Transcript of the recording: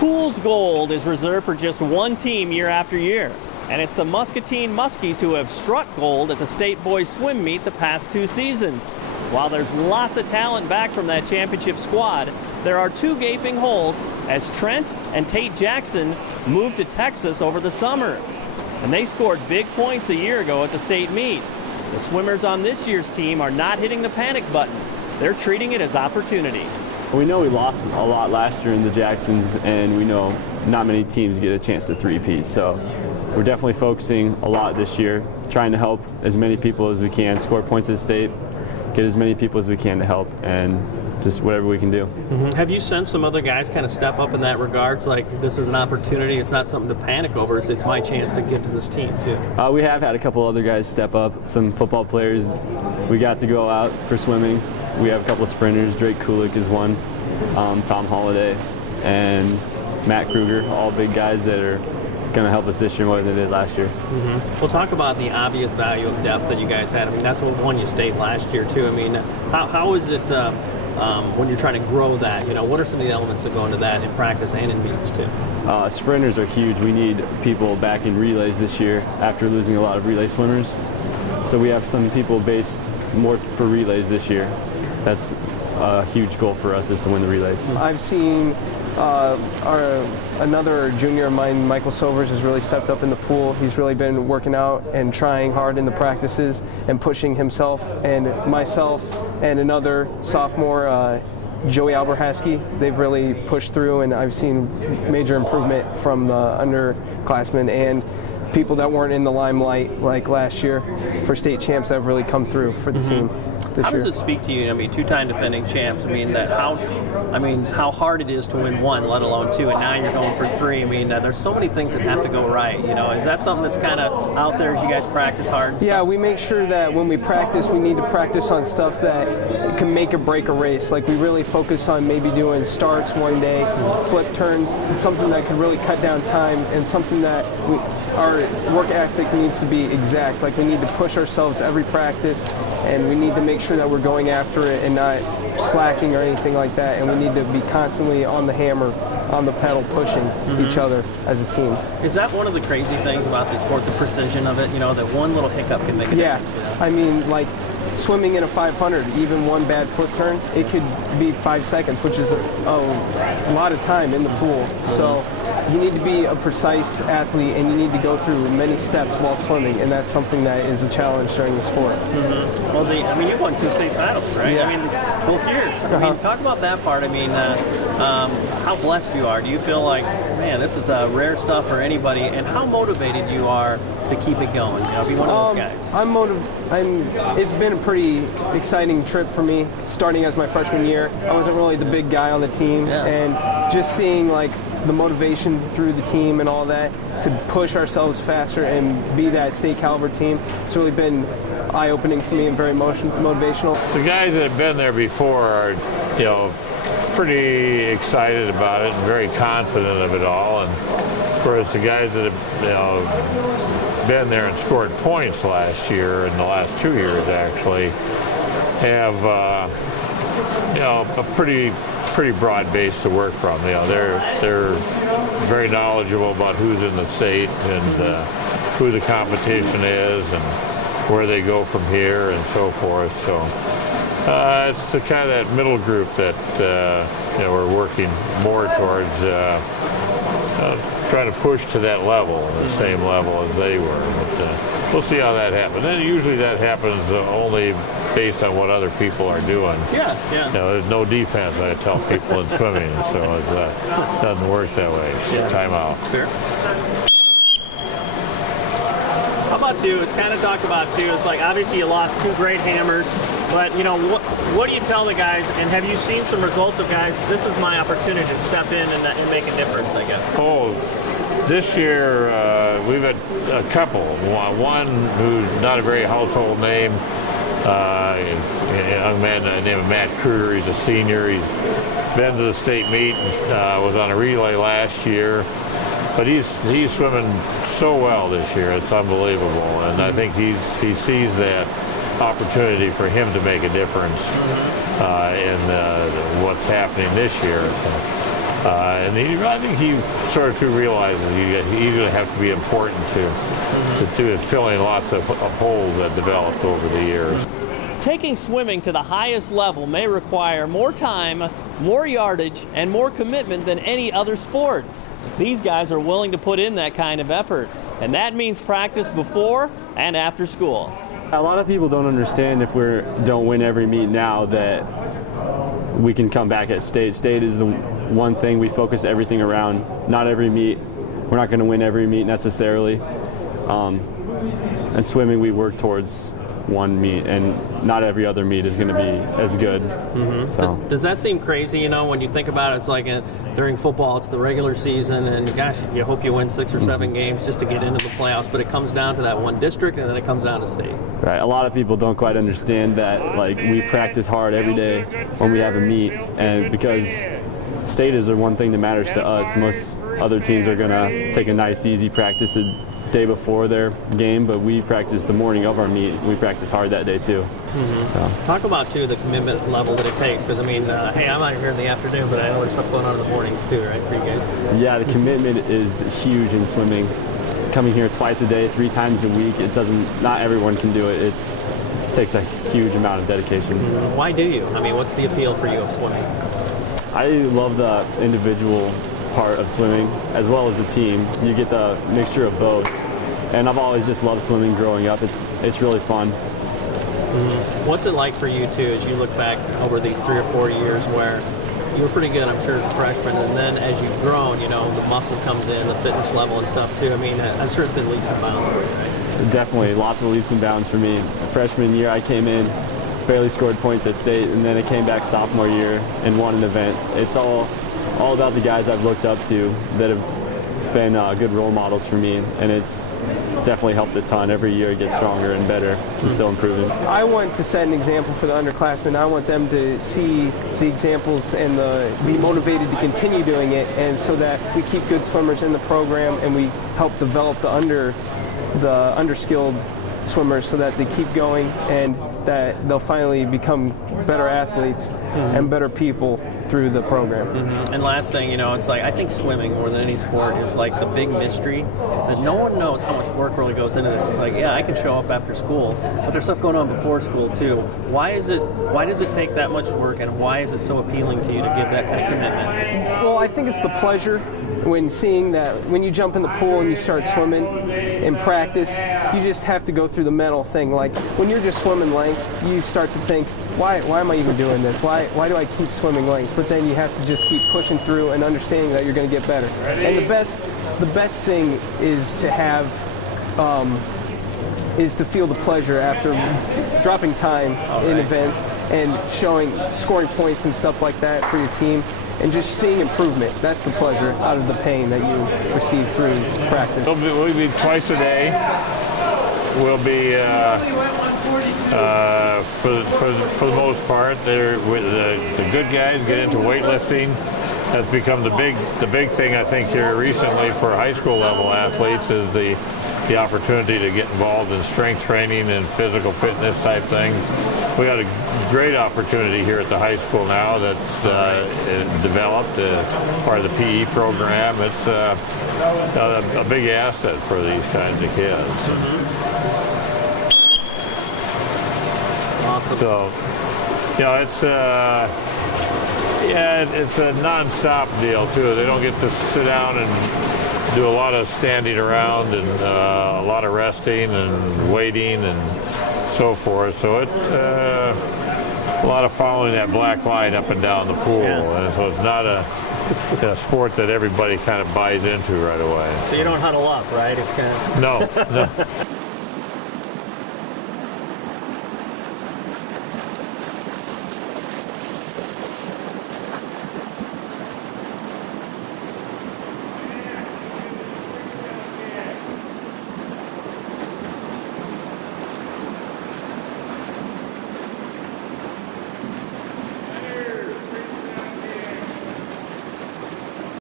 Pool's gold is reserved for just one team year after year, and it's the Muscatine Muskies who have struck gold at the state boys swim meet the past 2 seasons. While there's lots of talent back from that championship squad, there are 2 gaping holes as Trent and Tate Jackson moved to Texas over the summer. And they scored big points a year ago at the state meet. The swimmers on this year's team are not hitting the panic button. They're treating it as opportunity. We know we lost a lot last year in the Jacksons, and we know not many teams get a chance to three-peat. So we're definitely focusing a lot this year, trying to help as many people as we can, score points at state, get as many people as we can to help, and just whatever we can do. Have you sensed some other guys kind of step up in that regards, like this is an opportunity, it's not something to panic over, it's my chance to get to this team too? We have had a couple other guys step up, some football players. We got to go out for swimming. We have a couple sprinters, Drake Kulik is one, Tom Holliday, and Matt Kruger, all big guys that are going to help us this year more than they did last year. We'll talk about the obvious value of depth that you guys had. I mean, that's what won you state last year too. I mean, how is it when you're trying to grow that? You know, what are some of the elements that go into that in practice and in meets too? Sprinters are huge. We need people back in relays this year after losing a lot of relay swimmers. So we have some people based more for relays this year. That's a huge goal for us, is to win the relays. I've seen another junior of mine, Michael Silvers, has really stepped up in the pool. He's really been working out and trying hard in the practices and pushing himself and myself and another sophomore, Joey Alberhaski. They've really pushed through, and I've seen major improvement from the underclassmen and people that weren't in the limelight like last year for state champs that have really come through for the team. How does it speak to you? I mean, 2-time defending champs. I mean, how hard it is to win 1, let alone 2, and now you're going for 3. I mean, there's so many things that have to go right. You know, is that something that's kind of out there as you guys practice hard? And yeah, stuff? we make sure that when we practice, we need to practice on stuff that can make or break a race. Like we really focus on maybe doing starts one day, flip turns, something that can really cut down time, and something that our work ethic needs to be exact. Like we need to push ourselves every practice, and we need to make sure that we're going after it and not slacking or anything like that. And we need to be constantly on the hammer, on the pedal, pushing each other as a team. Is that one of the crazy things about this sport, the precision of it? You know, that one little hiccup can make a difference. You know? I mean, like swimming in a 500, even one bad foot turn, it could be 5 seconds, which is a lot of time in the pool. So you need to be a precise athlete, and you need to go through many steps while swimming, and that's something that is a challenge during the sport. Well, I mean, you won 2 state titles, right? Yeah. I mean, both years. I mean, talk about that part. I mean, how blessed you are. Do you feel like, man, this is rare stuff for anybody, and how motivated you are to keep it going? You know, be one of those guys. It's been a pretty exciting trip for me, starting as my freshman year. I wasn't really the big guy on the team, and just seeing like the motivation through the team and all that to push ourselves faster and be that state caliber team, it's really been eye-opening for me and very motivational. The guys that have been there before are, you know, pretty excited about it and very confident of it all. And of course, the guys that have, you know, been there and scored points last year and the last 2 years actually have, you know, a pretty broad base to work from. You know, they're very knowledgeable about who's in the state and who the competition is and where they go from here and so forth. So it's the kind of that middle group that you know, we're working more towards trying to push to that level, the same level as they were. But we'll see how that happens. And usually that happens only based on what other people are doing. Yeah. You know, there's no defense, I tell people in swimming, so it doesn't work that way. It's time out. Sure. How about you? It's kind of talked about too. It's like obviously you lost 2 great hammers, but you know what do you tell the guys? And have you seen some results of guys? This is my opportunity to step in and make a difference, I guess. Oh, this year we've had a couple. One who's not a very household name. A young man named Matt Kruger. He's a senior. He's been to the state meet, was on a relay last year, but he's swimming so well this year. It's unbelievable, and I think he sees that opportunity for him to make a difference in what's happening this year. So And I think he sort of realizes he's going to have to be important to do it, filling lots of holes that developed over the years. Taking swimming to the highest level may require more time, more yardage, and more commitment than any other sport. These guys are willing to put in that kind of effort, and that means practice before and after school. A lot of people don't understand if we don't win every meet now that we can come back at state. State is the one thing we focus everything around. Not every meet. We're not going to win every meet necessarily. And swimming, we work towards one meet, and not every other meet is going to be as good. So. Does that seem crazy, when you think about it? It's like during football, it's the regular season, and gosh, you hope you win 6 or 7 games just to get into the playoffs, but it comes down to that one district, and then it comes down to state. Right. A lot of people don't quite understand that, we practice hard every day when we have a meet, and because state is the one thing that matters to us. Most other teams are going to take a nice, easy practice day before their game, but we practice the morning of our meet. We practice hard that day too. So. Talk about too the commitment level that it takes, because hey, I'm out here in the afternoon, but I know there's stuff going on in the mornings too, right, for you guys? Yeah, the commitment is huge in swimming. It's coming here twice a day, 3 times a week. Not everyone can do it. It takes a huge amount of dedication. Why do you? What's the appeal for you of swimming? I love the individual part of swimming as well as the team. You get the mixture of both, and I've always just loved swimming growing up. It's really fun. What's it like for you too as you look back over these 3 or 4 years where you were pretty good, I'm sure, as a freshman, and then as you've grown, the muscle comes in, the fitness level and stuff too. I'm sure it's been leaps and bounds for you, right? Definitely lots of leaps and bounds for me. Freshman year I came in, barely scored points at state, and then I came back sophomore year and won an event. It's all about the guys I've looked up to that have been good role models for me, and it's definitely helped a ton. Every year it gets stronger and better and still improving. I want to set an example for the underclassmen. I want them to see the examples and be motivated to continue doing it, and so that we keep good swimmers in the program and we help develop the underskilled swimmers so that they keep going and that they'll finally become better athletes and better people through the program. And last thing, it's like I think swimming more than any sport is like the big mystery that no one knows how much work really goes into this. It's like, yeah, I can show up after school, but there's stuff going on before school too. Why does it take that much work, and why is it so appealing to you to give that kind of commitment? Well, I think it's the pleasure when seeing that when you jump in the pool and you start swimming in practice, you just have to go through the mental thing. Like when you're just swimming lengths, you start to think, why am I even doing this? Why do I keep swimming lengths? But then you have to just keep pushing through and understanding that you're going to get better. And the best thing is to have is to feel the pleasure after dropping time in events and scoring points and stuff like that for your team. And just seeing improvement. That's the pleasure out of the pain that you receive through practice. We'll be twice a day. We'll be, for the most part, the good guys get into weightlifting. That's become the big thing, I think, here recently for high school level athletes is the opportunity to get involved in strength training and physical fitness type things. We got a great opportunity here at the high school now that's developed as part of the PE program. It's a big asset for these kinds of kids. Awesome. So, it's a non-stop deal too. They don't get to sit down and do a lot of standing around and a lot of resting and waiting and so forth. So it's a lot of following that black line up and down the pool. And so it's not a sport that everybody kind of buys into right away. So you don't huddle up, right? It's kind of... No.